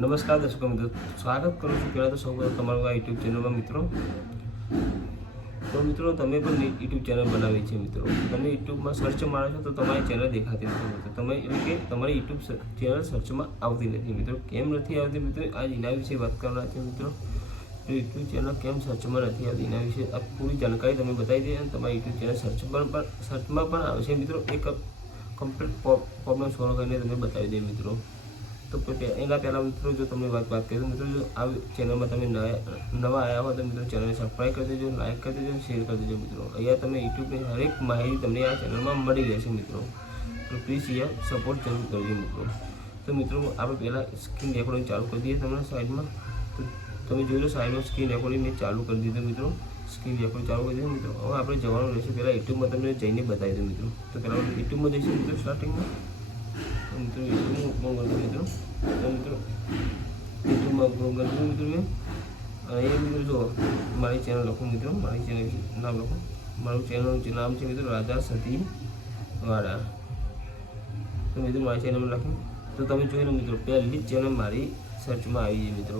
નમસ્કાર દર્શકો મિત્રો, સ્વાગત કરું છું પહેલાં તો સૌ પ્રથમ તમારું આ યુટ્યુબ ચેનલમાં મિત્રો. તો મિત્રો તમે પણ યુટ્યુબ ચેનલ બનાવી છે મિત્રો. તમે યુટ્યુબમાં સર્ચ મારો છો તો તમારી ચેનલ દેખાતી નથી મિત્રો. તમે એટલે કે તમારી યુટ્યુબ ચેનલ સર્ચમાં આવતી નથી મિત્રો. કેમ નથી આવતી મિત્રો, આજ એના વિશે વાત કરવાના છે મિત્રો. તો યુટ્યુબ ચેનલ કેમ સર્ચમાં નથી આવતી એના વિશે આ પૂરી જાણકારી તમે બતાવી દઈએ અને તમારી યુટ્યુબ ચેનલ સર્ચમાં પણ આવશે મિત્રો. એક કમ્પ્લીટ પ્રોબ્લેમ સોલ્વ કરીને તમે બતાવી દઈએ મિત્રો. તો એના પહેલાં મિત્રો જો તમને વાત કરીએ તો મિત્રો, જો આ ચેનલમાં તમે નવા આવ્યા હોય તો મિત્રો ચેનલને સબસ્ક્રાઈબ કરી દેજો, લાઈક કરી દેજો, શેર કરી દેજો મિત્રો. અહીંયા તમે યુટ્યુબની હરેક માહિતી તમને આ ચેનલમાં મળી રહેશે મિત્રો. તો પ્લીઝ અહીંયા સપોર્ટ જરૂર કરજો મિત્રો. તો મિત્રો આપણે પહેલાં સ્ક્રીન રેકોર્ડિંગ ચાલુ કરી દઈએ તમને સાઈડમાં. તો તમે જોઈ લો સાઈડમાં સ્ક્રીન રેકોર્ડિંગ મેં ચાલુ કરી દીધું મિત્રો. સ્ક્રીન રેકોર્ડિંગ ચાલુ કરી દીધું મિત્રો. હવે આપણે જવાનું રહેશે પહેલાં યુટ્યુબમાં તમને જઈને બતાવી દઉં મિત્રો. તો પહેલાં યુટ્યુબમાં જઈશું મિત્રો સ્ટાર્ટિંગમાં. મિત્રો યુટ્યુબમાં ઓપન કરી મિત્રો. તો મિત્રો યુટ્યુબમાં ઓપન કરી મિત્રો મેં. અને એ મિત્રો જો મારી ચેનલ લખું મિત્રો, મારી ચેનલ નામ લખું. મારું ચેનલનું નામ છે મિત્રો રાજા સતીવાડા. તો મિત્રો મારી ચેનલ લખ્યું તો તમે જોઈ લો મિત્રો, પહેલી જ ચેનલ મારી સર્ચમાં આવી છે મિત્રો.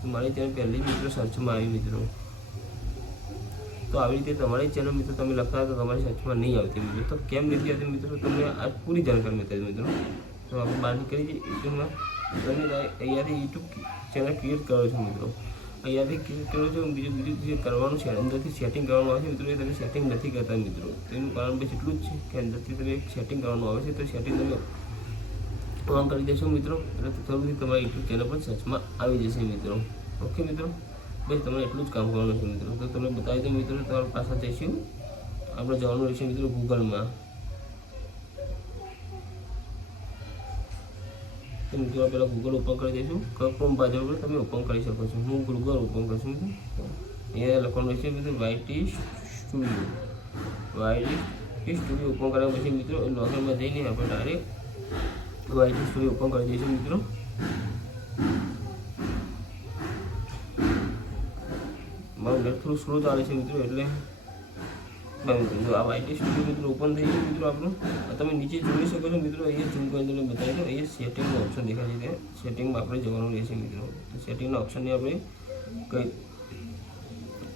તો મારી ચેનલ પહેલી જ મિત્રો સર્ચમાં આવી મિત્રો. તો આવી રીતે તમારી ચેનલ મિત્રો તમે લખતા તો તમારી સર્ચમાં નહીં આવતી મિત્રો. તો કેમ નથી આવતી મિત્રો, તમને આ પૂરી જાણકારી બતાવી મિત્રો. તો આપણે બહાર નીકળી જઈએ યુટ્યુબમાં. તમે અહીંયાથી યુટ્યુબ ચેનલ ક્રિએટ કરો છો મિત્રો. અહીંયાથી ક્રિએટ કરો છો, બીજું જે કરવાનું છે અંદરથી સેટિંગ કરવાનું આવે છે મિત્રો. એ તમે સેટિંગ નથી કરતા મિત્રો. તેનું કારણ બસ એટલું જ છે કે અંદરથી તમે એક સેટિંગ કરવાનું આવે છે. તો સેટિંગ તમે ઓન કરી દેશો મિત્રો, એટલે થોડુંથી તમારી યુટ્યુબ ચેનલ પણ સર્ચમાં આવી જશે મિત્રો. ઓકે મિત્રો, બસ તમારે એટલું જ કામ કરવાનું છે મિત્રો. તો તમને બતાવી દઉં મિત્રો, તમારા પાછા જઈશું. આપણે જવાનું રહેશે મિત્રો ગૂગલમાં. તો મિત્રો પહેલાં ગૂગલ ઓપન કરી દઈશું. ક્રોમ બાજુ પર તમે ઓપન કરી શકો છો. હું ગૂગલ ઓપન કરીશું મિત્રો. અહીંયા લખવાનું રહેશે મિત્રો YT studio. YT studio open કર્યા પછી મિત્રો એ લોગિનમાં જઈને આપણે ડાયરેક્ટ YT સ્ટુડિયો ઓપન કરી દઈશું મિત્રો. મારું નેટ થોડું સ્લો ચાલે છે મિત્રો, એટલે જો આ YT સ્ટુડિયો મિત્રો ઓપન થઈ ગયું મિત્રો આપણું. તમે નીચે જોઈ શકો છો મિત્રો. અહીંયા ઝૂમ કરીને તમને બતાવી દો. અહીંયા સેટિંગનો ઓપ્શન દેખાય છે. સેટિંગમાં આપણે જવાનું રહેશે મિત્રો. તો સેટિંગના ઓપ્શનને આપણે કઈ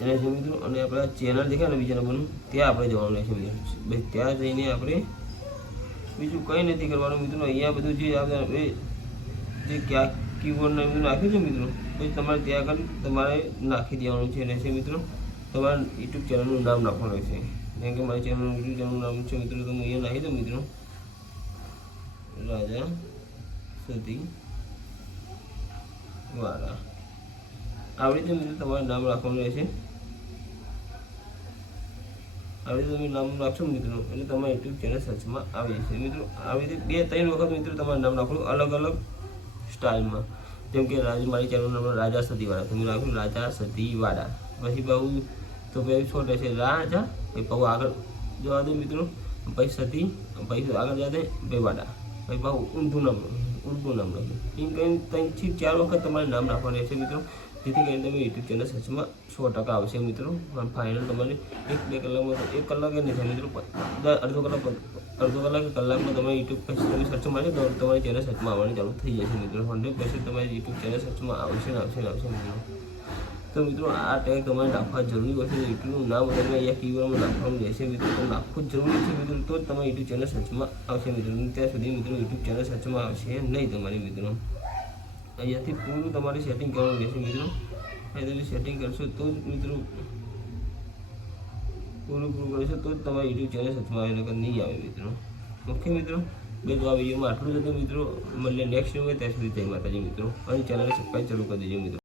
રહેશે મિત્રો. અને આપણે ચેનલ દેખાય ને બીજા નંબરનું, ત્યાં આપણે જવાનું રહેશે મિત્રો. ભાઈ ત્યાં જઈને આપણે બીજું કંઈ નથી કરવાનું મિત્રો. અહીંયા બધું જે આપણે જે ક્યાં કીબોર્ડને બધું નાખ્યું છે મિત્રો, પછી તમારે ત્યાં આગળ તમારે નાખી દેવાનું છે રહેશે મિત્રો. તમારા યુટ્યુબ ચેનલનું નામ નાખવાનું રહેશે. જેમ કે મારી ચેનલનું યુટ્યુબ ચેનલનું નામ છે મિત્રો, તો હું અહીંયા નાખી દઉં મિત્રો રાજા સતીવાડા. આવી રીતે મિત્રો તમારે નામ રાખવાનું રહેશે. આવી રીતે તમે નામ રાખશો મિત્રો એટલે તમારા યુટ્યુબ ચેનલ સર્ચમાં આવી જશે મિત્રો. આવી રીતે 2-3 વખત મિત્રો તમારે નામ રાખવાનું અલગ અલગ સ્ટાઇલમાં. જેમ કે મારી ચેનલનું નામ રાજા સતીવાડા, તમે રાખ્યું રાજા સતીવાડા. પછી બહુ તો ભાઈ શોર્ટ રહેશે રાજા, પછી બહુ આગળ જવા દે મિત્રો, પછી સતી, પછી આગળ જવા દે ભાઈ વાડા, પછી બહુ ઊંધું નામ લખ્યું. એમ કંઈ 3-4 વખત તમારે નામ રાખવાનું રહેશે મિત્રો. જેથી કરીને તમે યુટ્યુબ ચેનલ સર્ચમાં 100% આવશે મિત્રો. ફાઇનલ તમારે 1-2 કલાકમાં, 1 કલાક જ નથી મિત્રો, અડધો કલાકમાં તમે યુટ્યુબ તમે સર્ચ મારશો તો તમારી ચેનલ સર્ચમાં આવવાની ચાલુ થઈ જશે મિત્રો. 100% તમારી યુટ્યુબ ચેનલ સર્ચમાં આવશે મિત્રો. તો મિત્રો આ ટેગ તમારે નાખવા જરૂરી હોય છે. યુટ્યુબનું નામ તમે અહીંયા કીવર્ડમાં નાખવાનું રહેશે મિત્રો. તો નાખવું જરૂરી છે મિત્રો, તો જ તમારી યુટ્યુબ ચેનલ સર્ચમાં આવશે મિત્રો. ત્યાં સુધી મિત્રો યુટ્યુબ ચેનલ સર્ચમાં આવશે નહીં તમારી મિત્રો. અહીંયાથી પૂરું તમારે સેટિંગ કરવાનું રહેશે મિત્રો. અહીંયાથી સેટિંગ કરશો તો જ મિત્રો પૂરું કરશો તો જ તમારી યુટ્યુબ ચેનલ સર્ચમાં આવે, નકર નહીં આવે મિત્રો. ઓકે મિત્રો, બસ આ વિડીયોમાં આટલું જ હતું મિત્રો. મળીએ નેક્સ્ટ વિડીયોમાં. ત્યાં સુધી જય માતાજી મિત્રો. અને ચેનલને સબસ્ક્રાઈબ ચાલુ કરી દેજો મિત્રો.